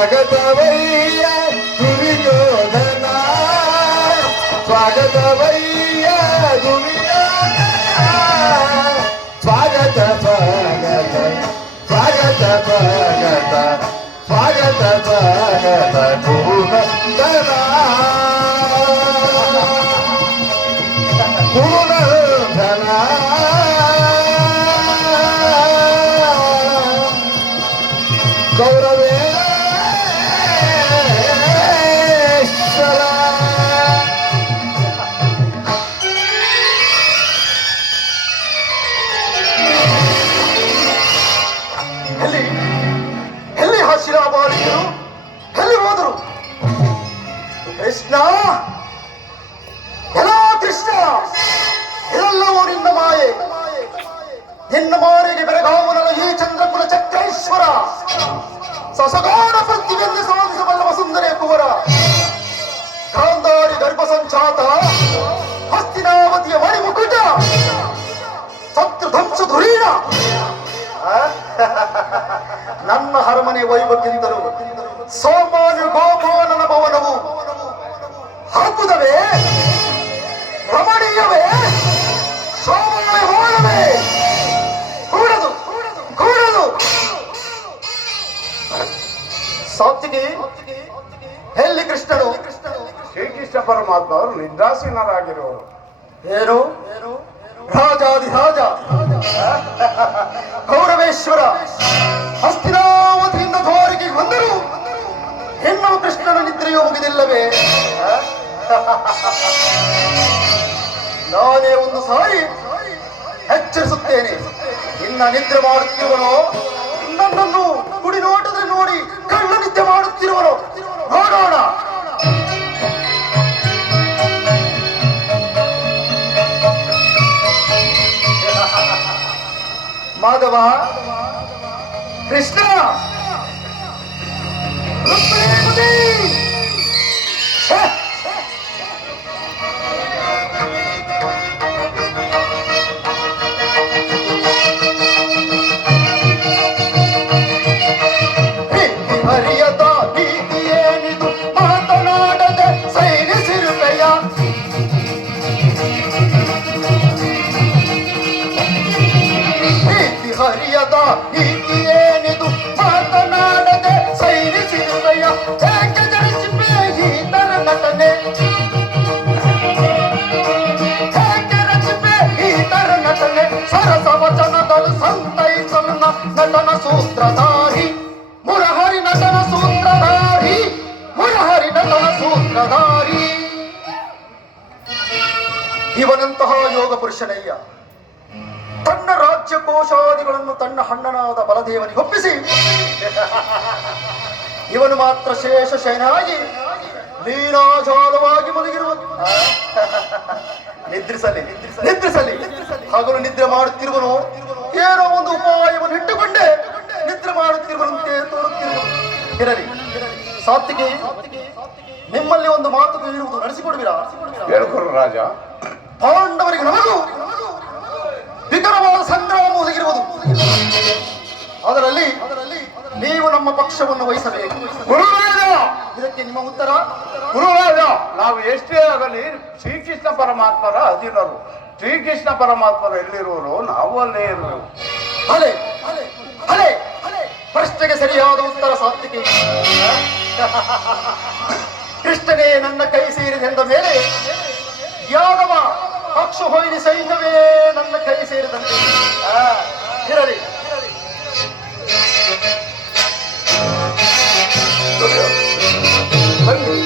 ಸ್ವಾಗತವಯ್ಯ ದುರ್ಯೋಧನ ಸ್ವಾಗತವಯ್ಯ ದುರ್ಯೋಧನ ಸ್ವಾಗತ ಸ್ವಾಗತ ಸ್ವಾಗತ ಸ್ವಾಗತ ಸ್ವಾಗತ ಸ್ವಾಗತ ಗುರುನಂದನ ಗುರುನಂದನ ಗೌರವೇಶ್ವರ ಎಲ್ಲಿ ಎಲ್ಲಿ ಹಸಿರಾಬಾಲಿಯರು ಎಲ್ಲಿ ಹೋದರು? ಕೃಷ್ಣ, ಎಲ್ಲ ಕೃಷ್ಣ, ಇದೆಲ್ಲವೂ ನಿನ್ನ ಮಾಯೆ. ನಿನ್ನ ಮಾಯೆಗೆ ಬೆರಗಾವನಲ್ಲ ಈ ಚಂದ್ರಕುಲ ಚಕ್ರೇಶ್ವರ, ಸಸಗಾಢ ಪೃಥ್ವಿಯಲ್ಲಿ ಸಾಧಿಸಬಲ್ಲ ವಸುಂಧರೆಯ ಕುವರ, ಗಾಂಧಾರಿ ಗರ್ಭ ಸಂಚಾತ, ಹಸ್ತಿನಾವತಿಯ ಮಣಿಮುಕುಟ, ಶತ್ರುಧಂಸ ಧುರೀಣ. ನನ್ನ ಅರಮನೆ ವೈಭವಕ್ಕಿಂತಲೂ ಸಾಮಾನ್ಯ ಗೋಪಾಲನ ಭವನವು ಅದ್ಭುತವೇ, ರಮಣೀಯವೇ, ಶೋಭಾಯಮಾನವೇ, ಕೂಡದು ಕೂಡದು. ಸಾತ್ವಿಗೆ, ಎಲ್ಲಿ ಕೃಷ್ಣನು? ಶ್ರೀಕೃಷ್ಣ ಪರಮಾತ್ಮ ಅವರು ನಿದ್ರಾಸೀನರಾಗಿರುವರು. ಏನು ರಾಜಾದಿರಾಜ ಗೌರವೇಶ್ವರ ಹಸ್ತಿನಾವತಿಯಿಂದ ದ್ವಾರಕೆಗೆ ಬಂದರು, ಹೆಣ್ಣು ಕೃಷ್ಣನ ನಿದ್ರೆಯೂ ಮುಗಿದಿಲ್ಲವೇ? ನಾನೇ ಒಂದು ಸಾರಿ ಎಚ್ಚರಿಸುತ್ತೇನೆ. ಇನ್ನ ನಿದ್ರೆ ಮಾಡುತ್ತಿರುವನೋ, ನನ್ನನ್ನು ಕುಡಿ ನೋಟದಲ್ಲಿ ನೋಡಿ ಕಳ್ಳ ನಿದ್ದೆ ಮಾಡುತ್ತಿರುವನೋ ನೋಡೋಣ. ಮಾಧವ, ಕೃಷ್ಣ, ಹರಿಯದ ನೀತಿಯೇನಿದು ಮಾತನಾಡದೆ ಸೈನಿಸಿರುವೆಯ? ಹರಿಯದ ನೀತಿಯೇನಿದು ಮಾತನಾಡದೆ ಸೈನಿಸಿರುವೆಯ? ಏಕೆ ಜನಿಸಿವೆ ಈ ತರ ನಟನೆ? ಏಕೆ ರಚಿವೆ ಈ ತರ ನಟನೆ? ಸರಸ ವಚನದಲ್ಲಿ ಸಂತೈಸಲು ನಟನ ಸೂತ್ರಧಾರಿ ಮುರಹರಿ, ನಟನ ಸೂತ್ರಧಾರಿ ಮುರಹರಿ, ನಟನ ಸೂತ್ರಧಾರಿ. ಇವನಂತಹ ಯೋಗ ಪುರುಷನಯ್ಯ ತನ್ನ ರಾಜ್ಯ ಕೋಶಾದಿಗಳನ್ನು ತನ್ನ ಅಣ್ಣನಾದ ಬಲದೇವನಿಗೆ ಒಪ್ಪಿಸಿ ಇವನು ಮಾತ್ರ ಶೇಷ ಶಯನಾಗಿ ಲೀಲಾಜಾಲವಾಗಿ ಮಲಗಿರುವ. ನಿದ್ರಿಸಲಿ ನಿದ್ರಿಸಲಿ, ಹಗಲು ನಿದ್ರೆ ಮಾಡುತ್ತಿರುವನು ಏನೋ ಒಂದು ಉಪಾಯವನ್ನು ಇಟ್ಟುಕೊಂಡೆ ನಿದ್ರೆ ಮಾಡುತ್ತಿರುವಂತೆ ತೋರುತ್ತಿರುವನು. ಇರಲಿ ಸಾತ್ವಿಗೆ, ನಿಮ್ಮಲ್ಲಿ ಒಂದು ಮಾತುಕು ಇರುವುದು, ನಡೆಸಿಕೊಡುವಿರಾ? ಹೇಳ್ಕೊರು ರಾಜ. ಪಾಂಡವರಿಗೆ ನಮಗೂ ವಿಕರವಾದ ಸಂಗ್ರಾಮ ಒದಗಿರುವುದು. ಅದರಲ್ಲಿ ನೀವು ನಮ್ಮ ಪಕ್ಷವನ್ನು ವಹಿಸಬೇಕು. ಗುರುರಾಜ, ಇದಕ್ಕೆ ನಿಮ್ಮ ಉತ್ತರ? ಗುರುರಾಜ, ನಾವು ಎಷ್ಟೇ ಆಗಲಿ ಶ್ರೀಕೃಷ್ಣ ಪರಮಾತ್ಮರ ಅಧೀನರು. ಶ್ರೀಕೃಷ್ಣ ಪರಮಾತ್ಮರು ಎಲ್ಲಿರುವರು ನಾವು ಅಲ್ಲೇ ಇರುವೆವು. ಅಲೆ ಅಲೆ ಅಲೆ ಪ್ರಶ್ನೆಗೆ ಸರಿಯಾದ ಉತ್ತರ ಸಾತ್ವಿಕೆ. ಕೃಷ್ಣನೇ ನನ್ನ ಕೈ ಸೇರಿದೆಂದ ಮೇಲೆ ಯಾದವ ಅಕ್ಷೋಹಿಣಿ ಸೈನ್ಯವೇ ನನ್ನ ಕೈ ಸೇರಿದಂತೆ. ಇರಲಿ, ಬನ್ನಿ,